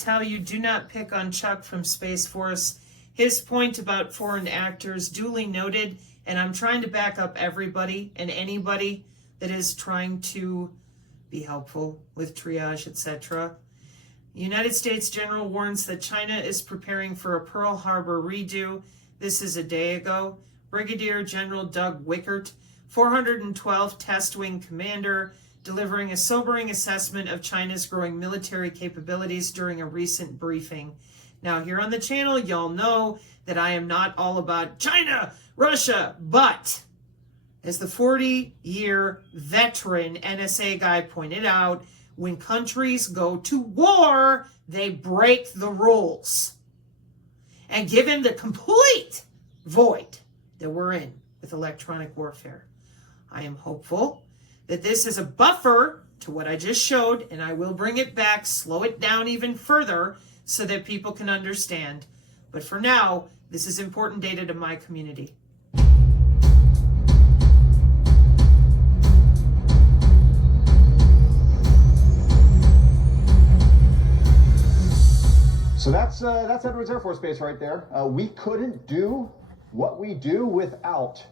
tell you, do not pick on Chuck from Space Force. His point about foreign actors, duly noted, and I'm trying to back up everybody and anybody that is trying to be helpful with triage, etc. The United States General warns that China is preparing for a Pearl Harbor redo. This is a day ago. Brigadier General Doug Wickert, 412th Test Wing Commander, delivering a sobering assessment of China's growing military capabilities during a recent briefing. Now, here on the channel, y'all know that I am not all about China, Russia, but as the 40-year veteran NSA guy pointed out, when countries go to war, they break the rules. And given the complete void that we're in with electronic warfare, I am hopeful that this is a buffer to what I just showed, and I will bring it back, slow it down even further so that people can understand. But for now, this is important data to my community. So that's Edwards Air Force Base right there. We couldn't do what we do without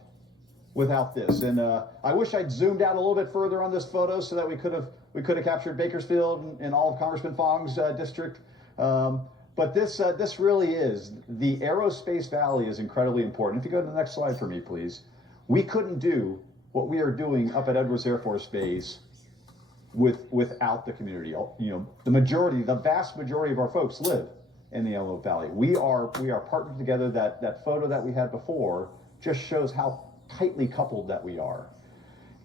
this. And I wish I'd zoomed out a little bit further on this photo so that we could have captured Bakersfield and all of Congressman Fong's district. But this really is, the Aerospace Valley is incredibly important. If you go to the next slide for me, please. We couldn't do what we are doing up at Edwards Air Force Base without the community. You know, the vast majority of our folks live in the Antelope Valley. We are partnered together. That photo that we had before just shows how tightly coupled that we are.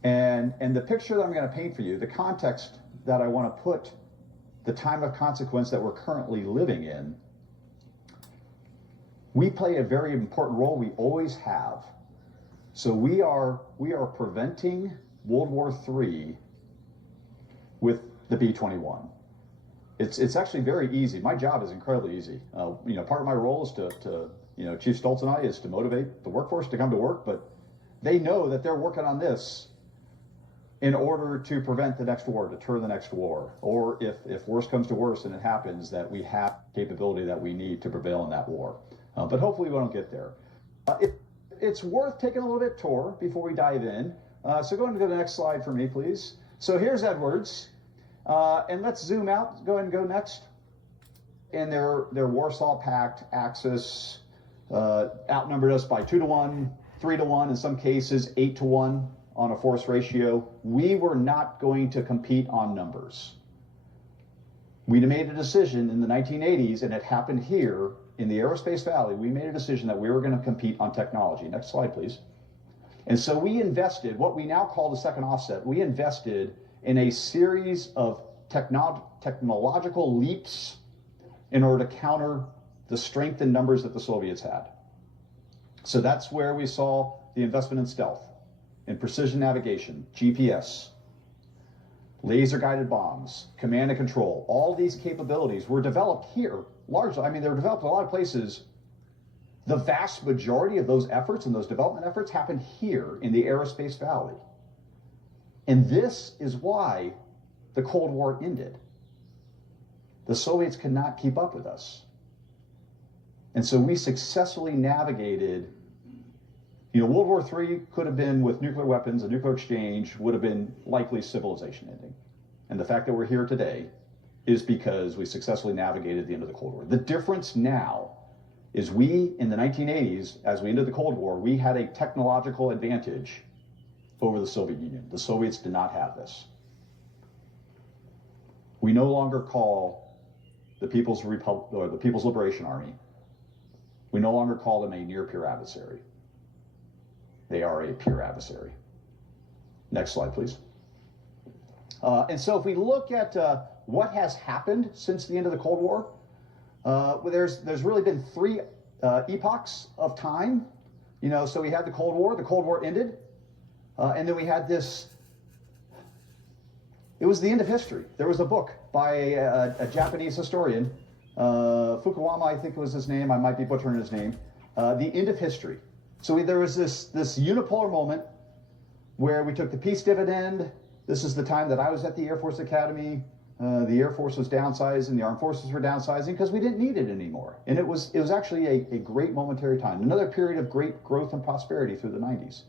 And the picture that I'm going to paint for you, the context that I want to put the time of consequence that we're currently living in, we play a very important role. We always have. So we are preventing World War III with the B-21. It's actually very easy. My job is incredibly easy. You know, part of my role is to Chief Stoltz and I is to motivate the workforce to come to work, but they know that they're working on this in order to prevent the next war, deter the next war, or if worse comes to worse and it happens, that we have capability that we need to prevail in that war. But hopefully we don't get there. It's worth taking a little bit tour before we dive in. So go ahead and go to the next slide for me, please. So here's Edwards. And let's zoom out. Go ahead and go next. And their Warsaw Pact Axis outnumbered us by 2-to-1, 3-to-1, in some cases 8-to-1 on a force ratio. We were not going to compete on numbers. We made a decision in the 1980s, and it happened here in the Aerospace Valley. We made a decision that we were going to compete on technology. Next slide, please. And so we invested, what we now call the second offset, we invested in a series of technological leaps in order to counter the strength in numbers that the Soviets had. So that's where we saw the investment in stealth, in precision navigation, GPS, laser-guided bombs, command and control. All these capabilities were developed here, largely. I mean, they were developed in a lot of places. The vast majority of those efforts and those development efforts happened here in the Aerospace Valley. And this is why the Cold War ended. The Soviets could not keep up with us. And so we successfully navigated, World War III could have been with nuclear weapons, a nuclear exchange would have been likely civilization ending. And the fact that we're here today is because we successfully navigated the end of the Cold War. The difference now is we, in the 1980s, as we ended the Cold War, we had a technological advantage over the Soviet Union. The Soviets did not have this. We no longer call the People's Republic or the People's Liberation Army, we no longer call them a near-peer adversary. They are a peer adversary. Next slide, please. And so if we look at what has happened since the end of the Cold War, there's really been three epochs of time. So we had the Cold War ended, and then we had this, it was the end of history. There was a book by a Japanese historian, Fukuwama, I think was his name, I might be butchering his name, the end of history. So there was this unipolar moment where we took the peace dividend. This is the time that I was at the Air Force Academy. The Air Force was downsizing, the Armed Forces were downsizing because we didn't need it anymore. And it was actually a great momentary time, another period of great growth and prosperity through the 90s.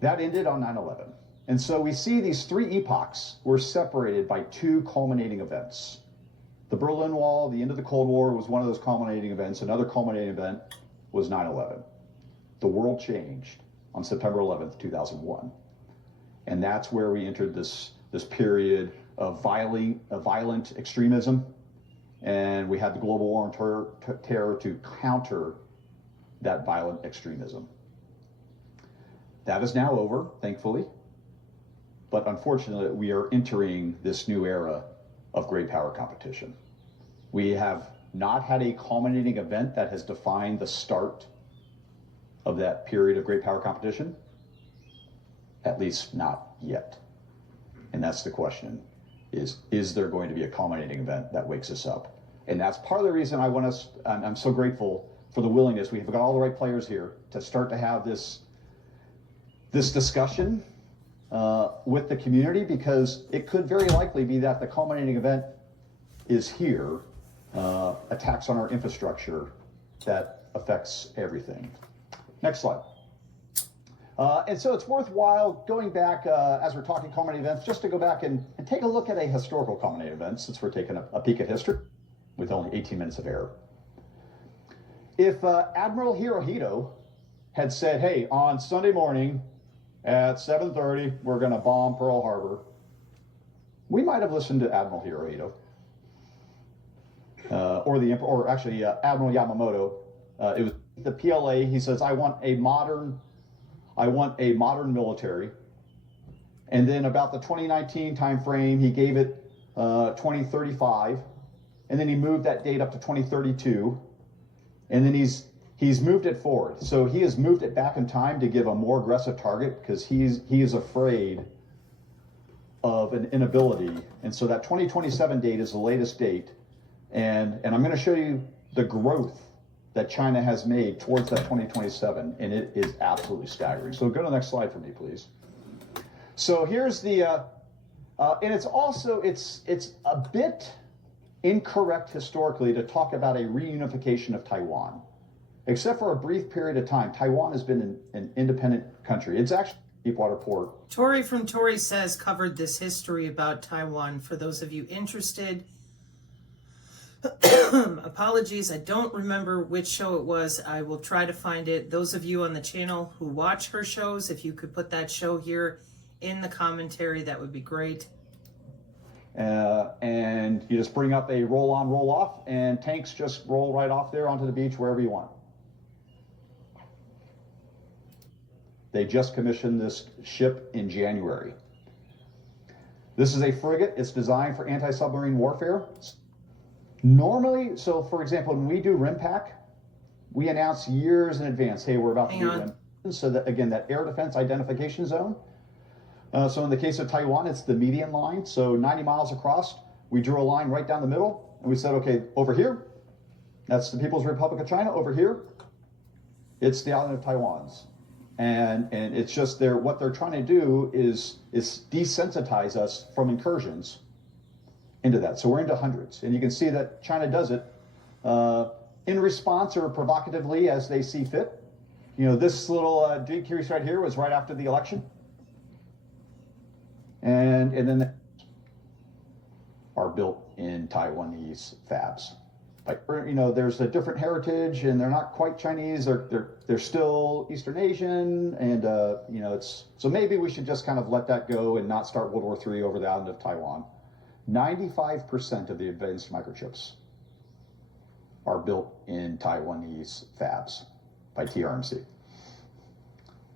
That ended on 9/11. And so we see these three epochs were separated by two culminating events. The Berlin Wall, the end of the Cold War, was one of those culminating events. Another culminating event was 9/11. The world changed on September 11th, 2001. And that's where we entered this period of violent extremism. And we had the global war on terror to counter that violent extremism. That is now over, thankfully. But unfortunately, we are entering this new era of great power competition. We have not had a culminating event that has defined the start of that period of great power competition, at least not yet. And that's the question, is there going to be a culminating event that wakes us up? And that's part of the reason I'm so grateful for the willingness. We've got all the right players here to start to have this discussion with the community, because it could very likely be that the culminating event is here, attacks on our infrastructure that affects everything. Next slide. And so it's worthwhile going back, as we're talking culminating events, just to go back and take a look at a historical culminating event, since we're taking a peek at history with only 18 minutes of error. If Admiral Hirohito had said, hey, on Sunday morning at 7:30, we're going to bomb Pearl Harbor, we might have listened to Admiral Hirohito. Or actually Admiral Yamamoto. It was the PLA. He says, I want a modern military. And then about the 2019 timeframe, he gave it 2035, and then he moved that date up to 2032, and then he's moved it forward. So he has moved it back in time to give a more aggressive target, because he is afraid of an inability. And so that 2027 date is the latest date. And I'm going to show you the growth that China has made towards that 2027, and it is absolutely staggering. So go to the next slide for me, please. So here's the, and it's a bit incorrect historically to talk about a reunification of Taiwan. Except for a brief period of time, Taiwan has been an independent country. It's actually a deepwater port. Tori from Tori Says covered this history about Taiwan. For those of you interested, apologies, I don't remember which show it was. I will try to find it. Those of you on the channel who watch her shows, if you could put that show here in the commentary, that would be great. And you just bring up a roll-on, roll-off, and tanks just roll right off there onto the beach wherever you want. They just commissioned this ship in January. This is a frigate. It's designed for anti-submarine warfare. Normally, so for example, when we do RIMPAC, we announce years in advance, hey, we're about to do RIMPAC. So that, again, that air defense identification zone. So in the case of Taiwan, it's the median line. So 90 miles across, we drew a line right down the middle, and we said, okay, over here, that's the People's Republic of China. Over here, it's the island of Taiwan's. And it's just what they're trying to do is desensitize us from incursions into that. So we're into hundreds. And you can see that China does it in response or provocatively as they see fit. You know, this little decrease right here was right after the election. And then are built in Taiwanese fabs. Like, you know, there's a different heritage, and they're not quite Chinese. They're still Eastern Asian, and you know, so maybe we should just kind of let that go and not start World War III over the island of Taiwan. 95% of the advanced microchips are built in Taiwanese fabs by TSMC.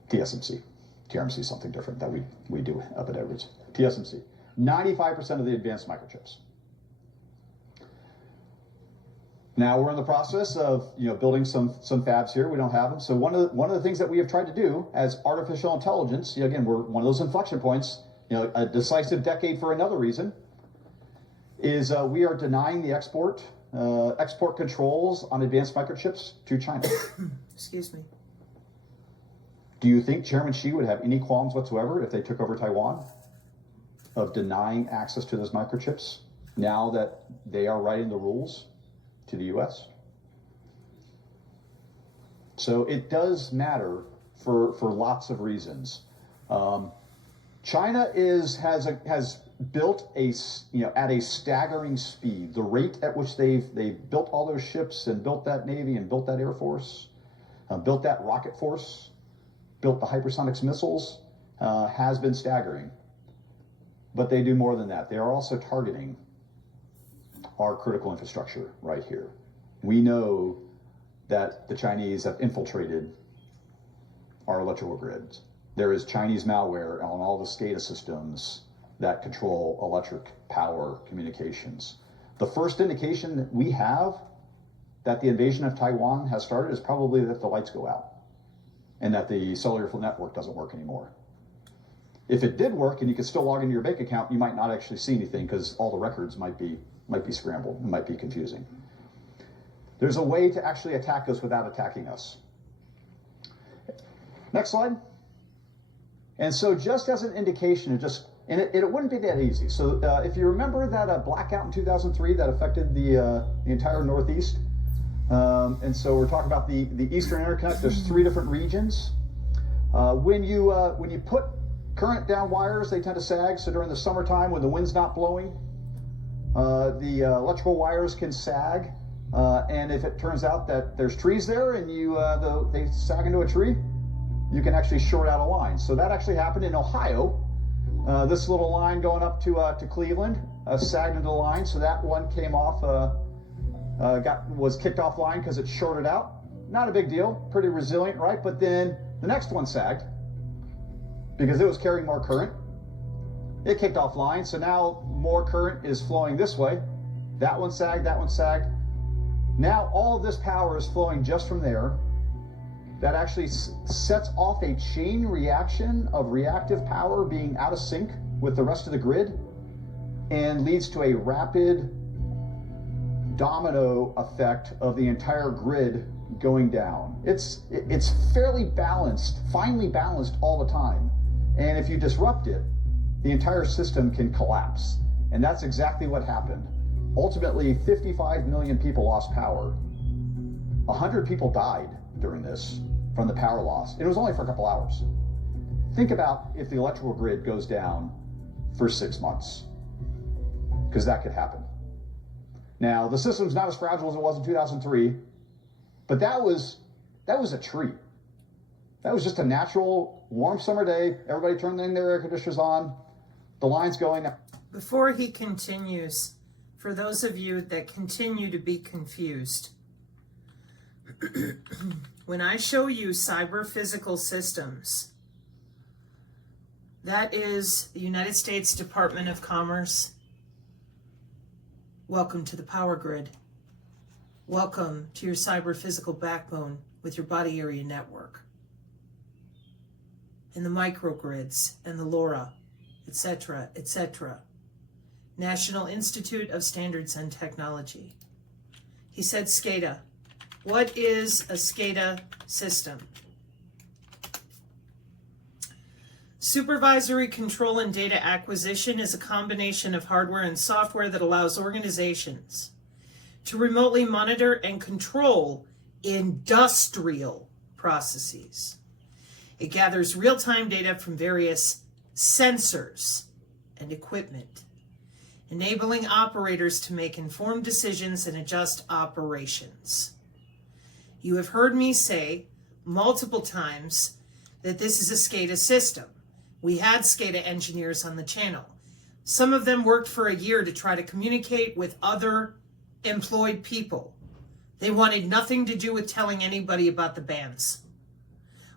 TSMC is something different that we do up at Edwards. TSMC. 95% of the advanced microchips. Now we're in the process of building some fabs here. We don't have them. So one of the things that we have tried to do as artificial intelligence, again, we're one of those inflection points, a decisive decade for another reason, is we are denying the export controls on advanced microchips to China. Excuse me. Do you think Chairman Xi would have any qualms whatsoever if they took over Taiwan? of denying access to those microchips now that they are writing the rules to the US. So it does matter for lots of reasons. China has built at a staggering speed. The rate at which they've built all those ships and built that Navy and built that Air Force, built that rocket force, built the hypersonics missiles, has been staggering. But they do more than that. They are also targeting our critical infrastructure right here. We know that the Chinese have infiltrated our electrical grids. There is Chinese malware on all the SCADA systems that control electric power communications. The first indication that we have that the invasion of Taiwan has started is probably that the lights go out and that the cellular network doesn't work anymore. If it did work and you could still log into your bank account, you might not actually see anything because all the records might be scrambled, it might be confusing. There's a way to actually attack us without attacking us. Next slide. And so just as an indication, it wouldn't be that easy. So if you remember that blackout in 2003 that affected the entire Northeast, and so we're talking about the Eastern Interconnect, there's 3 different regions. When you put current down wires, they tend to sag. So during the summertime when the wind's not blowing, the electrical wires can sag. And if it turns out that there's trees there and they sag into a tree, you can actually short out a line. So that actually happened in Ohio. This little line going up to Cleveland sagged into the line. So that one came off, was kicked offline because it shorted out. Not a big deal, pretty resilient, right? But then the next one sagged because it was carrying more current. It kicked offline. So now more current is flowing this way. That one sagged, that one sagged. Now all of this power is flowing just from there. That actually sets off a chain reaction of reactive power being out of sync with the rest of the grid and leads to a rapid domino effect of the entire grid going down. It's fairly balanced, finely balanced all the time. And if you disrupt it, the entire system can collapse. And that's exactly what happened. Ultimately, 55 million people lost power. 100 people died during this from the power loss. It was only for a couple hours. Think about if the electrical grid goes down for 6 months, because that could happen. Now, the system's not as fragile as it was in 2003, but that was a treat. That was just a natural warm summer day. Everybody turned their air conditioners on. The line's going. Before he continues, for those of you that continue to be confused, when I show you cyber physical systems, that is the United States Department of Commerce. Welcome to the power grid. Welcome to your cyber physical backbone with your body area network. And the microgrids and the LoRa, etc., etc. National Institute of Standards and Technology. He said SCADA. What is a SCADA system? Supervisory control and data acquisition is a combination of hardware and software that allows organizations to remotely monitor and control industrial processes. It gathers real-time data from various sensors and equipment, enabling operators to make informed decisions and adjust operations. You have heard me say multiple times that this is a SCADA system. We had SCADA engineers on the channel. Some of them worked for a year to try to communicate with other employed people. They wanted nothing to do with telling anybody about the bands.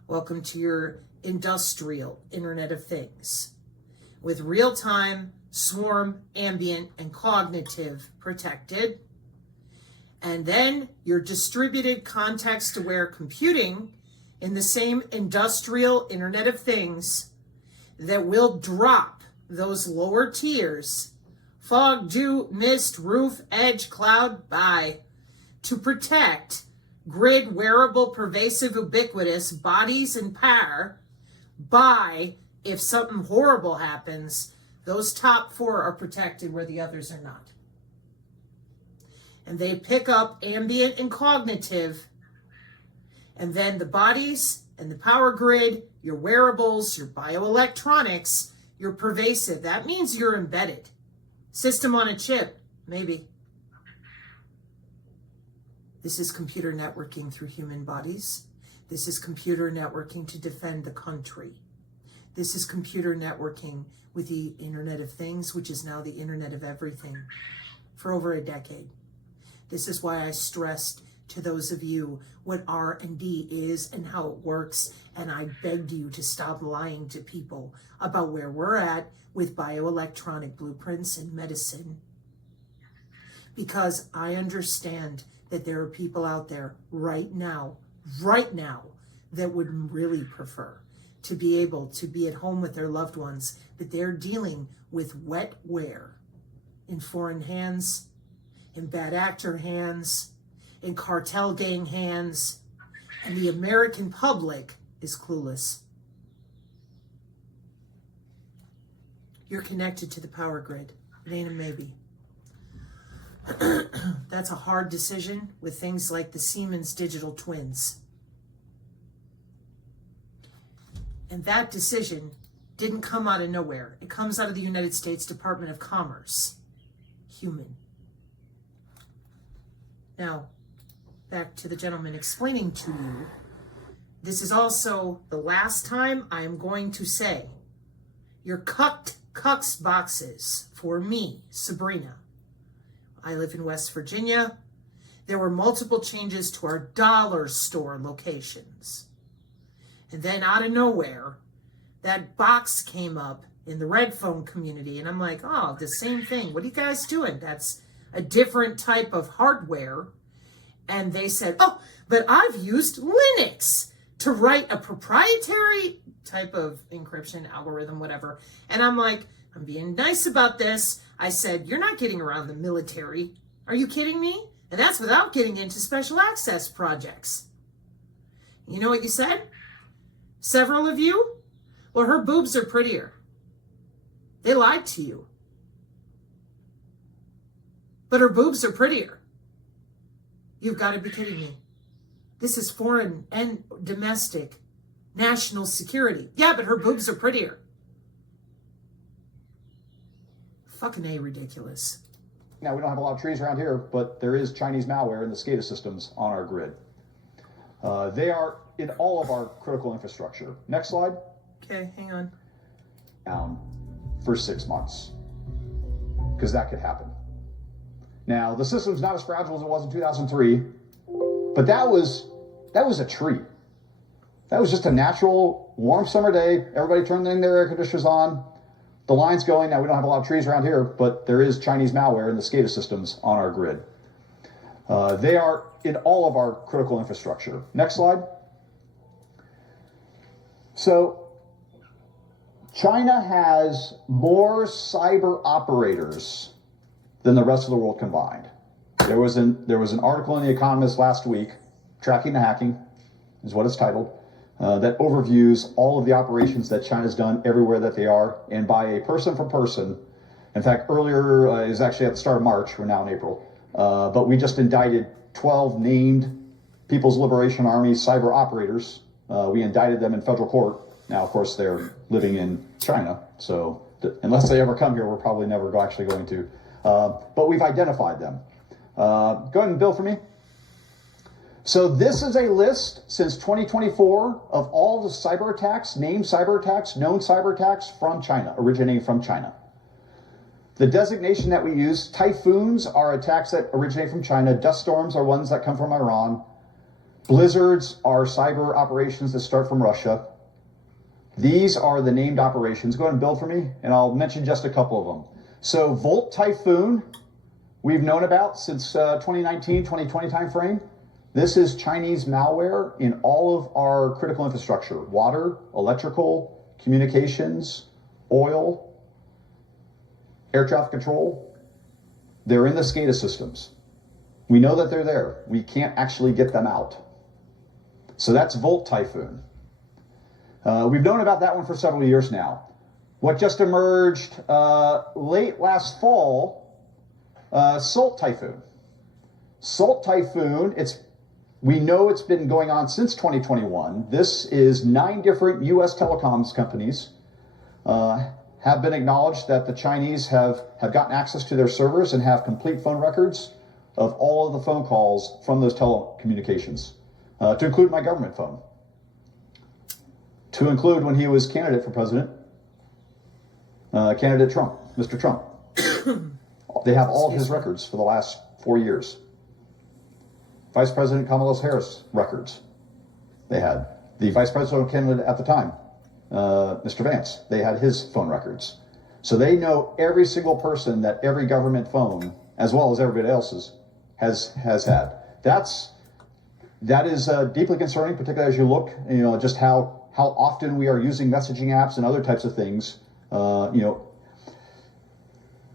Welcome to your industrial Internet of Things, with real-time, swarm, ambient, and cognitive protected. And then your distributed context-aware computing in the same industrial Internet of Things that will drop those lower tiers, fog, dew, mist, roof, edge, cloud, by, to protect grid, wearable, pervasive, ubiquitous bodies and power by, if something horrible happens, Those top 4 are protected where the others are not. And they pick up ambient and cognitive, and then the bodies and the power grid, your wearables, your bioelectronics, you're pervasive. That means you're embedded. System on a chip, maybe. This is computer networking through human bodies. This is computer networking to defend the country. This is computer networking with the Internet of Things, which is now the Internet of Everything, for over a decade. This is why I stressed to those of you what R&D is and how it works, and I begged you to stop lying to people about where we're at with bioelectronic blueprints and medicine. Because I understand that there are people out there right now, that would really prefer to be able to be at home with their loved ones, but they're dealing with wetware in foreign hands, in bad actor hands, in cartel gang hands, and the American public is clueless. You're connected to the power grid. It ain't a maybe. That's a hard decision with things like the Siemens digital twins. And that decision didn't come out of nowhere. It comes out of the United States Department of Commerce. Human. Now, back to the gentleman explaining to you, this is also the last time I am going to say your cucks boxes for me, Sabrina. I live in West Virginia. There were multiple changes to our dollar store locations. And then out of nowhere, that box came up in the red phone community. And I'm like, oh, the same thing. What are you guys doing? That's a different type of hardware. And they said, oh, but I've used Linux to write a proprietary type of encryption algorithm, whatever. And I'm like, I'm being nice about this. I said, you're not getting around the military. Are you kidding me? And that's without getting into special access projects. You know what you said? Several of you? Well, her boobs are prettier. They lied to you. But her boobs are prettier. You've got to be kidding me. This is foreign and domestic national security. Yeah, but her boobs are prettier. Fucking A, ridiculous. Now, we don't have a lot of trees around here, but there is Chinese malware in the SCADA systems on our grid. They are in all of our critical infrastructure. Next slide. Okay, hang on. Down for 6 months, because that could happen. Now, the system's not as fragile as it was in 2003, but that was a treat. That was just a natural, warm summer day. Everybody turning their air conditioners on. The line's going. Now, we don't have a lot of trees around here, but there is Chinese malware in the SCADA systems on our grid. They are in all of our critical infrastructure. Next slide. So, China has more cyber operators than the rest of the world combined. There was an article in The Economist last week, Tracking the Hacking, is what it's titled, that overviews all of the operations that China's done everywhere that they are, and by a person for person. In fact, earlier, it was actually at the start of March, we're now in April, but we just indicted 12 named People's Liberation Army cyber operators. We indicted them in federal court. Now, of course, they're living in China, so unless they ever come here, we're probably never actually going to. But we've identified them. Go ahead and bill for me. So this is a list since 2024 of all the cyber attacks, named cyber attacks, known cyber attacks from China, originating from China. The designation that we use, typhoons are attacks that originate from China. Dust storms are ones that come from Iran. Blizzards are cyber operations that start from Russia. These are the named operations. Go ahead and build for me, and I'll mention just a couple of them. So Volt Typhoon, we've known about since 2019, 2020 timeframe. This is Chinese malware in all of our critical infrastructure: water, electrical, communications, oil, air traffic control. They're in the SCADA systems. We know that they're there. We can't actually get them out. So that's Volt Typhoon. We've known about that one for several years now. What just emerged late last fall, Salt Typhoon. Salt Typhoon, we know it's been going on since 2021. This is 9 different U.S. telecoms companies have been acknowledged that the Chinese have gotten access to their servers and have complete phone records of all of the phone calls from those telecommunications, to include my government phone, to include when he was candidate for president, candidate Trump, Mr. Trump. They have all of his records for the last 4 years. Vice President Kamala Harris records they had. The vice presidential candidate at the time, Mr. Vance, they had his phone records. So they know every single person that every government phone, as well as everybody else's, has had. That is deeply concerning, particularly as you look, just how often we are using messaging apps and other types of things.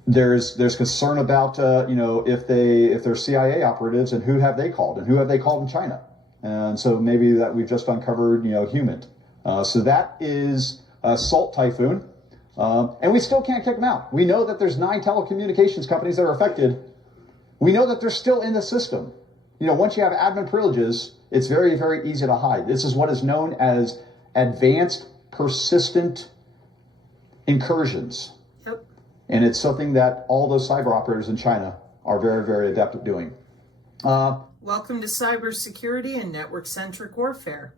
There's concern about if they're CIA operatives, and who have they called in China, and so maybe that we've just uncovered human. So that is Salt Typhoon, and we still can't kick them out. We know that there's 9 telecommunications companies that are affected. We know that they're still in the system. Once you have admin privileges, it's very, very easy to hide. This is what is known as advanced persistent incursions. Yep. And it's something that all those cyber operators in China are very, very adept at doing. Welcome to cybersecurity and network-centric warfare.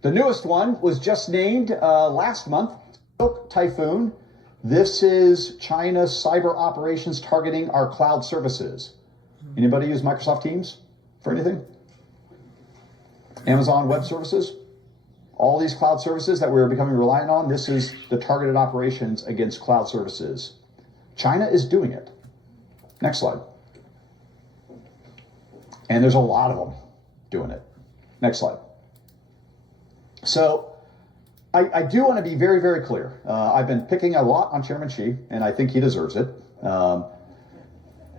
The newest one was just named last month, Salt Typhoon. This is China's cyber operations targeting our cloud services. Anybody use Microsoft Teams for anything? Amazon Web Services? All these cloud services that we're becoming reliant on, this is the targeted operations against cloud services. China is doing it. Next slide. And there's a lot of them doing it. Next slide. So I do want to be very, very clear. I've been picking a lot on Chairman Xi, and I think he deserves it.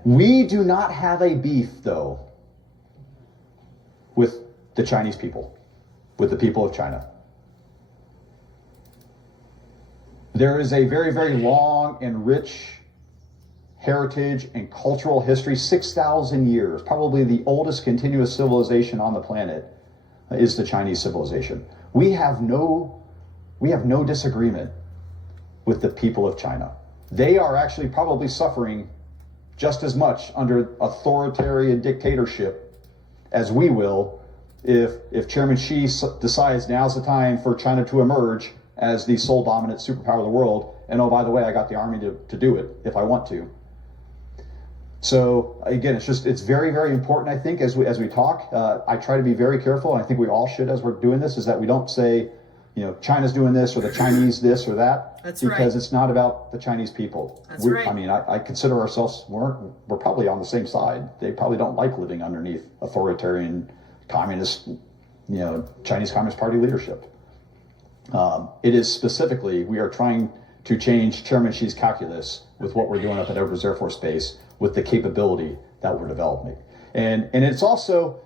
We do not have a beef, though, with the Chinese people, with the people of China. There is a very, very long and rich heritage and cultural history, 6,000 years, probably the oldest continuous civilization on the planet is the Chinese civilization. We have no disagreement with the people of China. They are actually probably suffering just as much under authoritarian dictatorship as we will if Chairman Xi decides now's the time for China to emerge as the sole dominant superpower of the world. And oh, by the way, I got the army to do it if I want to. So again, it's very, very important, I think, as we talk. I try to be very careful, and I think we all should as we're doing this, is that we don't say, China's doing this or the Chinese this or that. That's because right. It's not about the Chinese people. That's right. I mean, I consider ourselves, we're probably on the same side. They probably don't like living underneath authoritarian communist, Chinese Communist Party leadership. It is specifically, we are trying to change Chairman Xi's calculus with what we're doing up at Edwards Air Force Base with the capability that we're developing. And it's also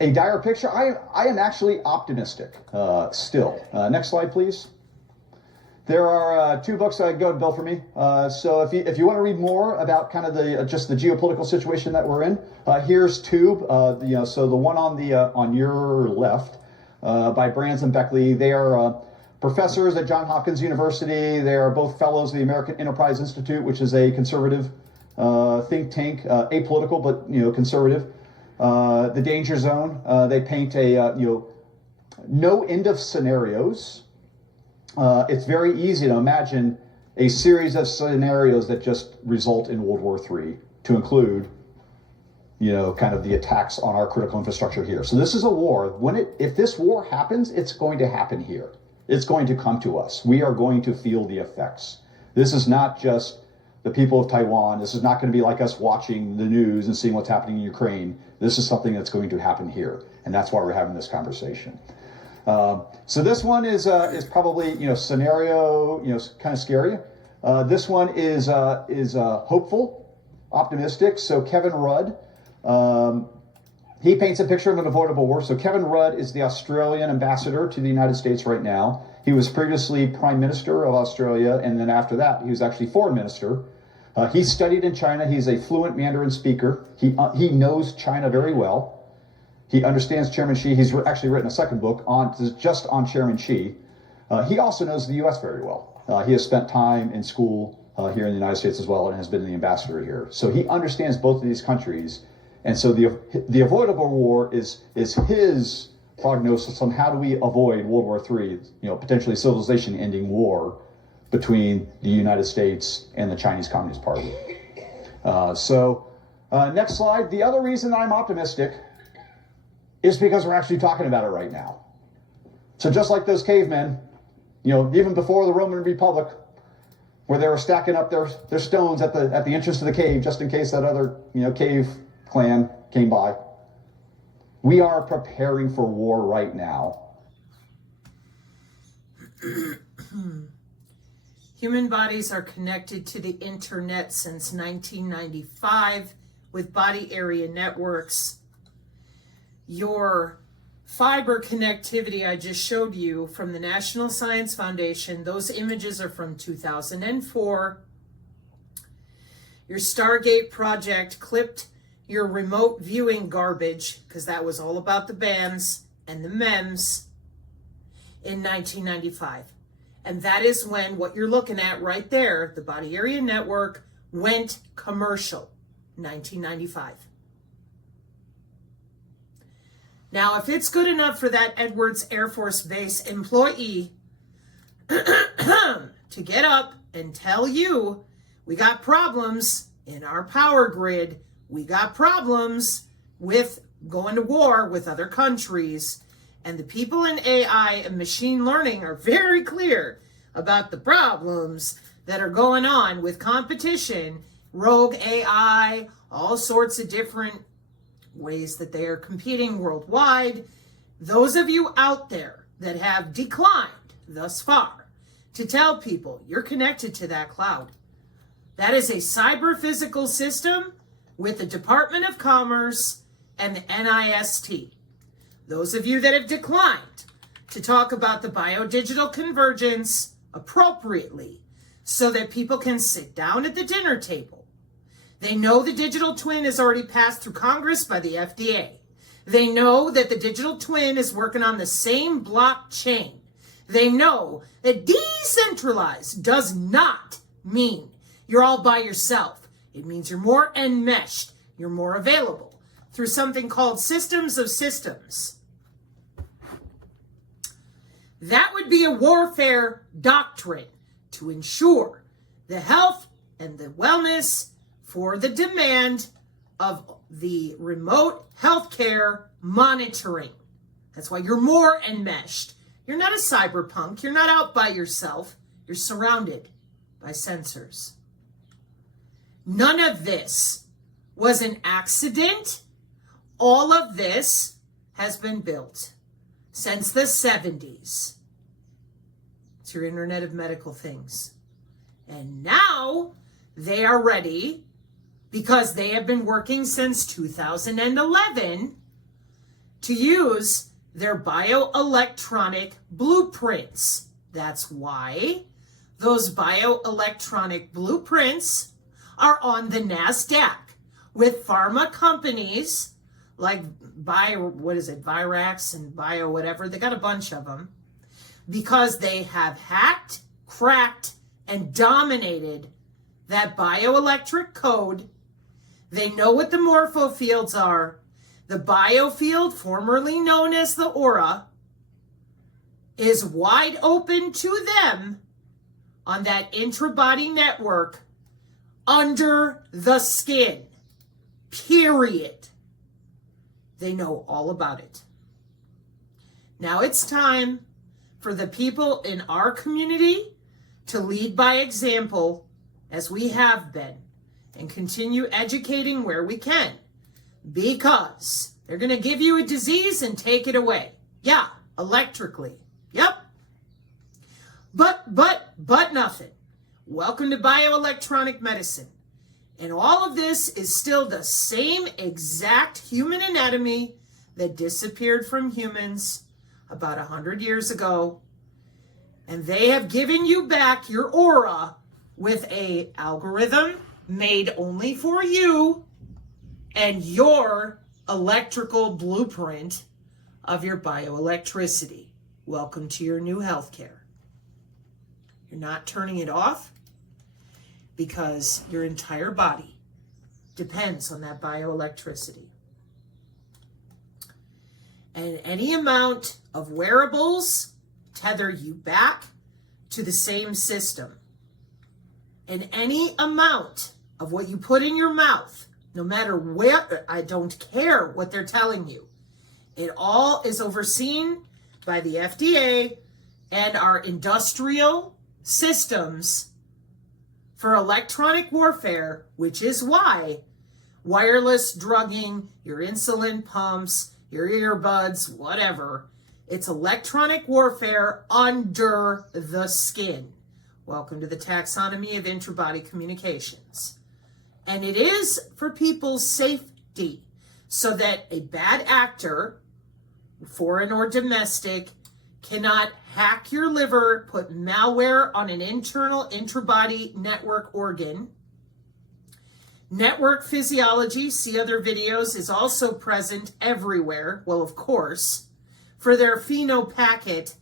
a dire picture. I am actually optimistic still. Next slide, please. There are 2 books that go to Bill for me. So if you want to read more about kind of just the geopolitical situation that we're in, here's 2. So the one on your left by Brands and Beckley. They are professors at Johns Hopkins University. They are both fellows of the American Enterprise Institute, which is a conservative think tank, apolitical but conservative. The Danger Zone. They paint a no end of scenarios. It's very easy to imagine a series of scenarios that just result in World War III, to include, kind of the attacks on our critical infrastructure here. So this is a war. If this war happens, it's going to happen here. It's going to come to us. We are going to feel the effects. This is not just the people of Taiwan. This is not going to be like us watching the news and seeing what's happening in Ukraine. This is something that's going to happen here, and that's why we're having this conversation. So this one is probably scenario kind of scary. This one is hopeful, optimistic. So Kevin Rudd he paints a picture of an avoidable war. So Kevin Rudd is the Australian ambassador to the United States right now. He was previously Prime Minister of Australia, and then after that, he was actually Foreign Minister. He studied in China. He's a fluent Mandarin speaker. He knows China very well. He understands Chairman Xi. He's actually written a second book just on Chairman Xi. He also knows the U.S. very well. He has spent time in school here in the United States as well, and has been the ambassador here. So he understands both of these countries. And so the avoidable war is his prognosis on how do we avoid World War III, potentially civilization-ending war between the United States and the Chinese Communist Party. Next slide. The other reason that I'm optimistic is because we're actually talking about it right now. So just like those cavemen, even before the Roman Republic, where they were stacking up their stones at the entrance to the cave just in case that other cave clan came by. We are preparing for war right now. Human bodies are connected to the internet since 1995 with body area networks. Your fiber connectivity I just showed you from the National Science Foundation, those images are from 2004. Your Stargate project clipped your remote viewing garbage, because that was all about the bands and the memes, in 1995. And that is when what you're looking at right there, the body area network, went commercial, 1995. Now, if it's good enough for that Edwards Air Force Base employee to get up and tell you, we got problems in our power grid, we got problems with going to war with other countries, and the people in AI and machine learning are very clear about the problems that are going on with competition, rogue AI, all sorts of different ways that they are competing worldwide. Those of you out there that have declined thus far to tell people you're connected to that cloud, that is a cyber physical system with the Department of Commerce and the NIST. Those of you that have declined to talk about the biodigital convergence appropriately so that people can sit down at the dinner table. They know the digital twin has already passed through Congress by the FDA. They know that the digital twin is working on the same blockchain. They know that decentralized does not mean you're all by yourself. It means you're more enmeshed, you're more available through something called systems of systems. That would be a warfare doctrine to ensure the health and the wellness for the demand of the remote healthcare monitoring. That's why you're more enmeshed. You're not a cyberpunk. You're not out by yourself. You're surrounded by sensors. None of this was an accident. All of this has been built since the 70s. It's your Internet of Medical Things. And now they are ready, because they have been working since 2011, to use their bioelectronic blueprints. That's why those bioelectronic blueprints are on the NASDAQ with pharma companies like Virax and Bio whatever. They got a bunch of them because they have hacked, cracked, and dominated that bioelectric code. They know what the morpho fields are. The biofield, formerly known as the aura, is wide open to them on that intra-body network under the skin. Period. They know all about it. Now it's time for the people in our community to lead by example, as we have been, and continue educating where we can, because they're going to give you a disease and take it away. Yeah, electrically. Yep. But nothing. Welcome to bioelectronic medicine. And all of this is still the same exact human anatomy that disappeared from humans about 100 years ago. And they have given you back your aura with a algorithm made only for you and your electrical blueprint of your bioelectricity. Welcome to your new healthcare. You're not turning it off because your entire body depends on that bioelectricity. And any amount of wearables tether you back to the same system. And any amount of what you put in your mouth, no matter where, I don't care what they're telling you, it all is overseen by the FDA and our industrial systems for electronic warfare, which is why wireless drugging, your insulin pumps, your earbuds, whatever, it's electronic warfare under the skin. Welcome to the taxonomy of intra-body communications. And it is for people's safety, so that a bad actor, foreign or domestic, cannot hack your liver, put malware on an internal intra-body network organ. Network physiology, see other videos, is also present everywhere. Well, of course, for their phenopacket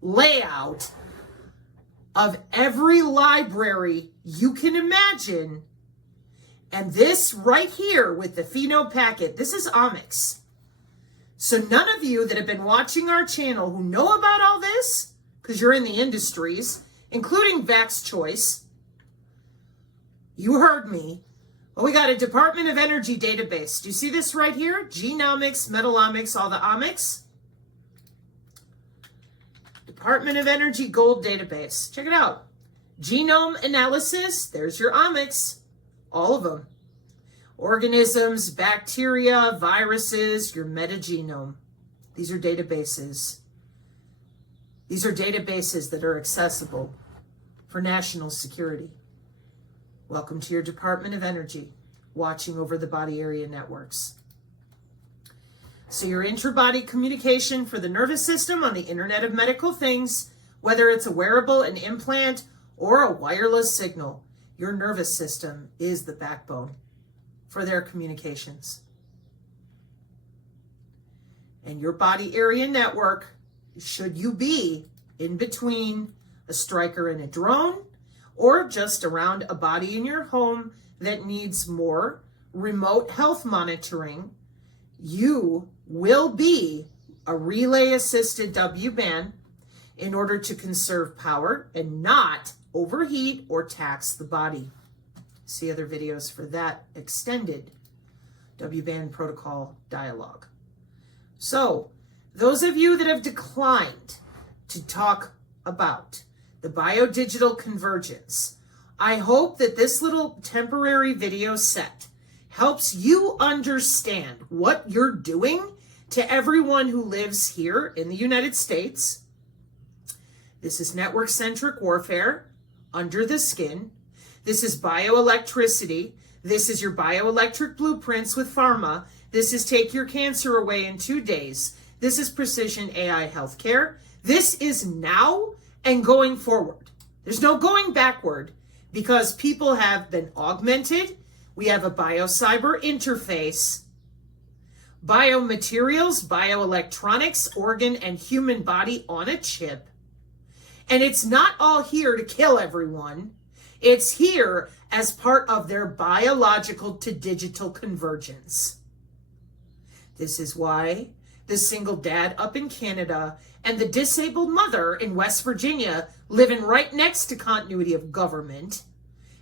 layout of every library you can imagine. And this right here with the phenopacket, this is omics. So none of you that have been watching our channel who know about all this, because you're in the industries, including Vax Choice, you heard me. Well, we got a Department of Energy database. Do you see this right here? Genomics, metalomics, all the omics. Department of Energy Gold database. Check it out. Genome analysis. There's your omics. All of them. Organisms, bacteria, viruses, your metagenome. These are databases. These are databases that are accessible for national security. Welcome to your Department of Energy, watching over the body area networks. So your intra-body communication for the nervous system on the Internet of Medical Things, whether it's a wearable, an implant, or a wireless signal, your nervous system is the backbone for their communications. And your body area network, should you be in between a Stryker and a drone, or just around a body in your home that needs more remote health monitoring, you will be a relay-assisted W-band in order to conserve power and not overheat or tax the body. See other videos for that extended W-band protocol dialogue. So, those of you that have declined to talk about the biodigital convergence, I hope that this little temporary video set helps you understand what you're doing to everyone who lives here in the United States. This is network-centric warfare under the skin. This is bioelectricity. This is your bioelectric blueprints with pharma. This is take your cancer away in 2 days. This is precision AI healthcare. This is now and going forward. There's no going backward because people have been augmented. We have a biocyber interface, biomaterials, bioelectronics, organ and human body on a chip. And it's not all here to kill everyone. It's here as part of their biological to digital convergence. This is why the single dad up in Canada and the disabled mother in West Virginia, living right next to continuity of government,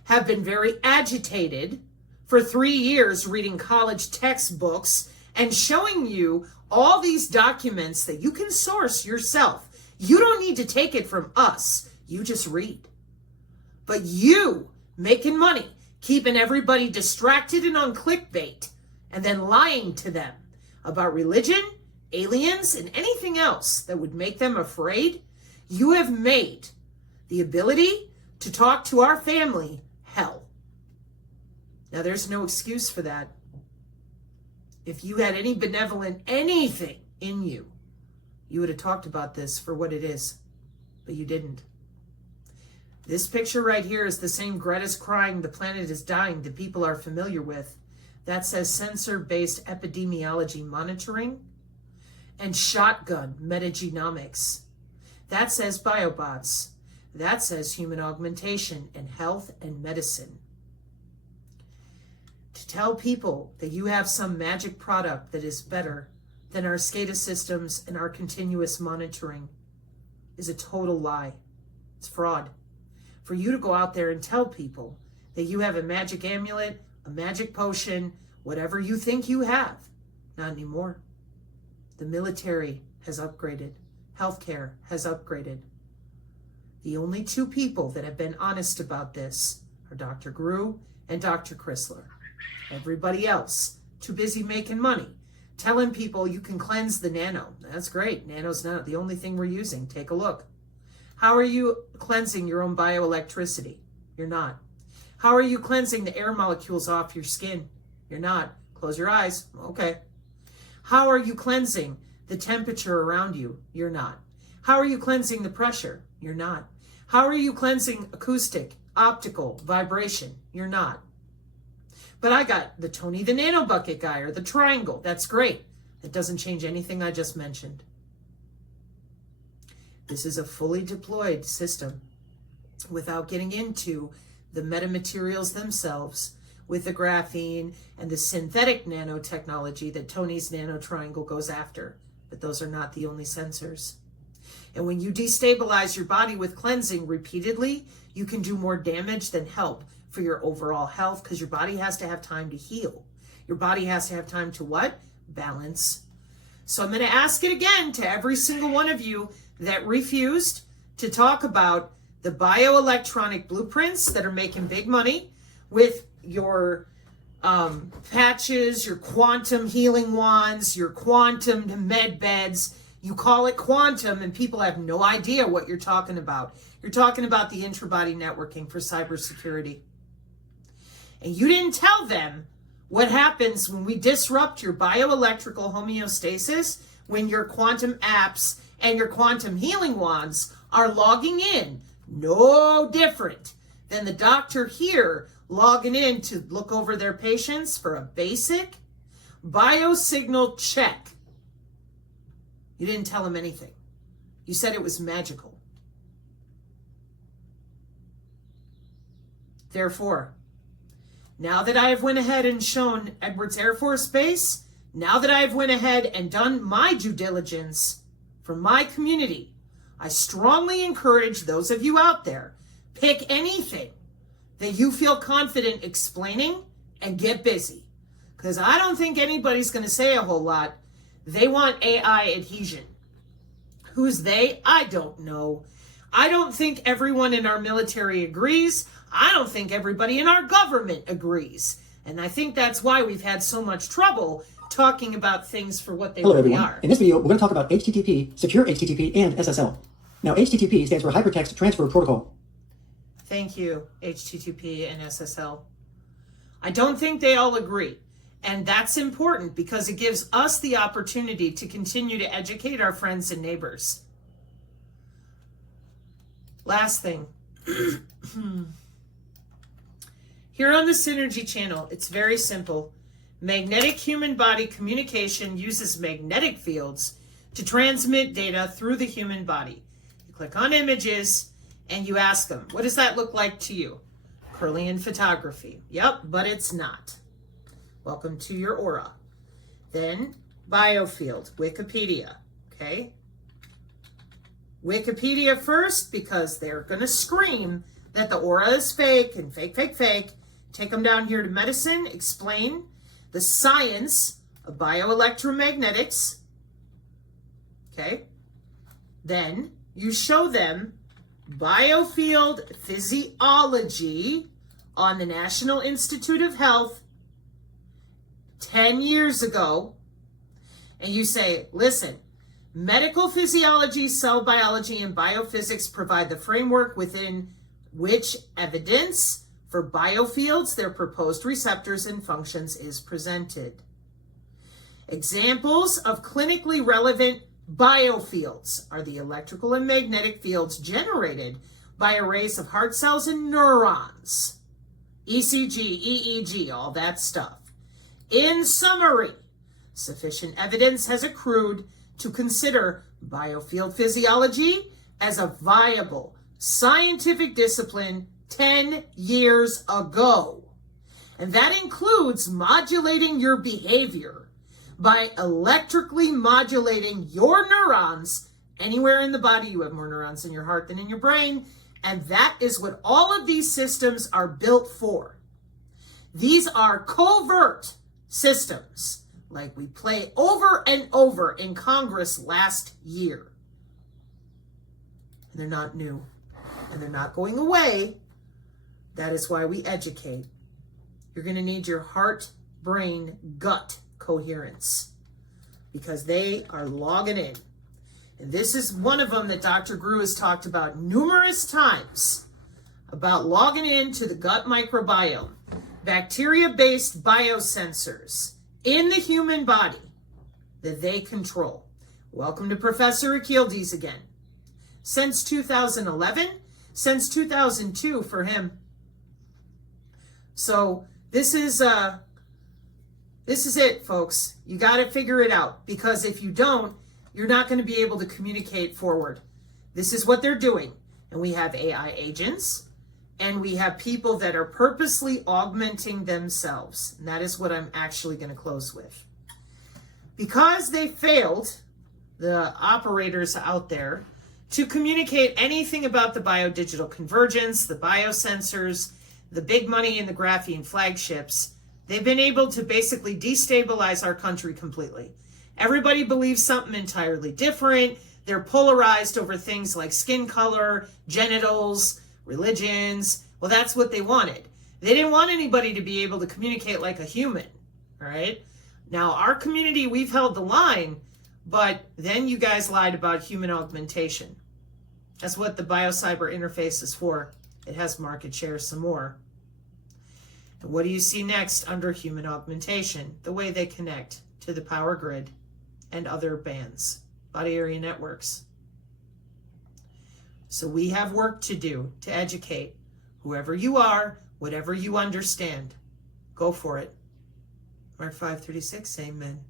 have been very agitated for 3 years reading college textbooks and showing you all these documents that you can source yourself. You don't need to take it from us. You just read. But you making money, keeping everybody distracted and on clickbait, and then lying to them about religion, aliens, and anything else that would make them afraid, you have made the ability to talk to our family hell. Now, there's no excuse for that. If you had any benevolent anything in you, you would have talked about this for what it is, but you didn't. This picture right here is the same Greta's crying, the planet is dying that people are familiar with. That says sensor-based epidemiology monitoring and shotgun metagenomics. That says biobots. That says human augmentation and health and medicine. To tell people that you have some magic product that is better than our SCADA systems and our continuous monitoring is a total lie. It's fraud. For you to go out there and tell people that you have a magic amulet, a magic potion, whatever you think you have, not anymore. The military has upgraded. Healthcare has upgraded. The only two people that have been honest about this are Dr. Gru and Dr. Chrysler. Everybody else, too busy making money, telling people you can cleanse the nano. That's great. Nano's not the only thing we're using. Take a look. How are you cleansing your own bioelectricity? You're not. How are you cleansing the air molecules off your skin? You're not. Close your eyes. Okay. How are you cleansing the temperature around you? You're not. How are you cleansing the pressure? You're not. How are you cleansing acoustic, optical, vibration? You're not. But I got the Tony the Nano Bucket guy or the triangle. That's great. It doesn't change anything I just mentioned. This is a fully deployed system without getting into the metamaterials themselves with the graphene and the synthetic nanotechnology that Tony's nano triangle goes after. But those are not the only sensors. And when you destabilize your body with cleansing repeatedly, you can do more damage than help for your overall health because your body has to have time to heal. Your body has to have time to what? Balance. So I'm going to ask it again to every single one of you that refused to talk about the bioelectronic blueprints that are making big money with your patches, your quantum healing wands, your quantum med beds. You call it quantum and people have no idea what you're talking about. You're talking about the intra-body networking for cybersecurity. And you didn't tell them what happens when we disrupt your bioelectrical homeostasis, when your quantum apps and your quantum healing wands are logging in. No different than the doctor here logging in to look over their patients for a basic biosignal check. You didn't tell them anything. You said it was magical. Therefore, now that I have went ahead and shown Edwards Air Force Base, now that I have went ahead and done my due diligence for my community, I strongly encourage those of you out there, pick anything that you feel confident explaining and get busy. Because I don't think anybody's going to say a whole lot. They want AI adhesion. Who's they? I don't know. I don't think everyone in our military agrees. I don't think everybody in our government agrees. And I think that's why we've had so much trouble talking about things for what they really are. In this video, we're going to talk about HTTP, secure HTTP, and SSL. Now, HTTP stands for Hypertext Transfer Protocol. Thank you, HTTP and SSL. I don't think they all agree. And that's important because it gives us the opportunity to continue to educate our friends and neighbors. Last thing. Here on the Synergy channel, it's very simple. Magnetic human body communication uses magnetic fields to transmit data through the human body. You click on images and you ask them, what does that look like to you? Kirlian photography. Yep, but it's not. Welcome to your aura. Then biofield, Wikipedia, okay? Wikipedia first because they're gonna scream that the aura is fake and fake, fake, fake. Take them down here to medicine, explain the science of bioelectromagnetics, okay? Then you show them biofield physiology on the National Institute of Health 10 years ago, and you say, listen, medical physiology, cell biology, and biophysics provide the framework within which evidence For biofields, their proposed receptors and functions is presented. Examples of clinically relevant biofields are the electrical and magnetic fields generated by arrays of heart cells and neurons, ECG, EEG, all that stuff. In summary, sufficient evidence has accrued to consider biofield physiology as a viable scientific discipline 10 years ago. And that includes modulating your behavior by electrically modulating your neurons. Anywhere in the body, you have more neurons in your heart than in your brain. And that is what all of these systems are built for. These are covert systems, like we play over and over in Congress last year. And they're not new, and they're not going away. That is why we educate. You're going to need your heart, brain, gut coherence, because they are logging in. And this is one of them that Dr. Grew has talked about numerous times, about logging into the gut microbiome, bacteria-based biosensors in the human body that they control. Welcome to Professor Akildes again. Since 2011, since 2002 for him. So this is it, folks. You got to figure it out, because if you don't, you're not going to be able to communicate forward. This is what they're doing. And we have AI agents, and we have people that are purposely augmenting themselves. And that is what I'm actually going to close with. Because they failed, the operators out there, to communicate anything about the biodigital convergence, the biosensors, the big money in the graphene flagships, they've been able to basically destabilize our country completely. Everybody believes something entirely different. They're polarized over things like skin color, genitals, religions. Well, that's what they wanted. They didn't want anybody to be able to communicate like a human, all right? Now, our community, we've held the line, but then you guys lied about human augmentation. That's what the biocyber interface is for. It has market share some more. And what do you see next under human augmentation? The way they connect to the power grid and other bands, body area networks. So we have work to do to educate. Whoever you are, whatever you understand, go for it. Mark 5:36, amen.